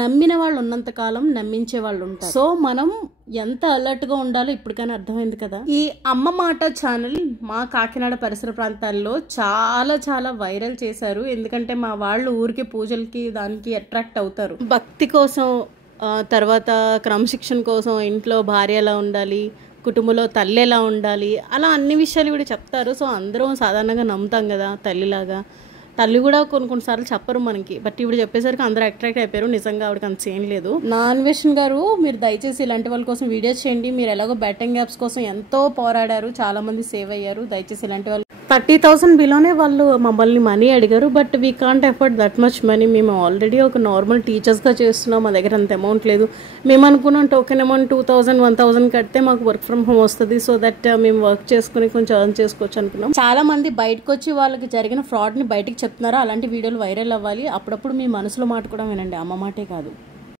నమ్మిన వాళ్ళు ఉన్నంత కాలం నమ్మించే వాళ్ళు ఉంటారు. సో మనం ఎంత అలర్ట్ గా ఉండాలో ఇప్పటికైనా అర్థమైంది కదా. ఈ అమ్మ మాట ఛానల్ మా కాకినాడ పరిసర ప్రాంతాల్లో చాలా చాలా వైరల్ చేశారు. ఎందుకంటే మా వాళ్ళు ఊరికి పూజలకి దానికి అట్రాక్ట్ అవుతారు. భక్తి కోసం, తర్వాత క్రమశిక్షణ కోసం, ఇంట్లో భార్య ఎలా ఉండాలి, కుటుంబంలో తల్లి ఎలా ఉండాలి, అలా అన్ని విషయాలు కూడా చెప్తారు. సో అందరం సాధారణంగా నమ్ముతాం కదా తల్లిలాగా. తల్లి కూడా కొన్నిసార్లు చెప్పరు మనకి, బట్ ఇప్పుడు చెప్పేసరికి అందరూ అట్రాక్ట్ అయిపోయారు. నిజంగా ఆవిడకి అంత ఏం లేదు. నాన్వేషన్ గారు, మీరు దయచేసి ఇలాంటి వాళ్ళ కోసం వీడియోస్ చేయండి. మీరు ఎలాగో బెట్టింగ్ యాప్స్ కోసం ఎంతో పోరాడారు, చాలా మంది సేవ్ అయ్యారు. దయచేసి ఇలాంటి వాళ్ళు 30,000 బిలోనే వాళ్ళు మమ్మల్ని మనీ అడిగారు. But we can't afford that much money. మేము ఆల్రెడీ ఒక నార్మల్ టీచర్స్గా చేస్తున్నాం, మా దగ్గర అంత అమౌంట్ లేదు. మేము అనుకున్నాం టోకెన్ అమౌంట్ 2,000, 1,000 కడితే మాకు వర్క్ ఫ్రమ్ హోమ్ వస్తుంది. సో దట్ మేము వర్క్ చేసుకుని కొంచెం ఎర్న్ చేసుకోవచ్చు అనుకున్నాం. చాలా మంది బయటకు వచ్చి వాళ్ళకి జరిగిన ఫ్రాడ్ని బయటకు చెప్తున్నారు. అలాంటి వీడియోలు వైరల్ అవ్వాలి. అప్పుడప్పుడు మీ మనసులో మాట కూడా వినండి, అమ్మ మాటే కాదు.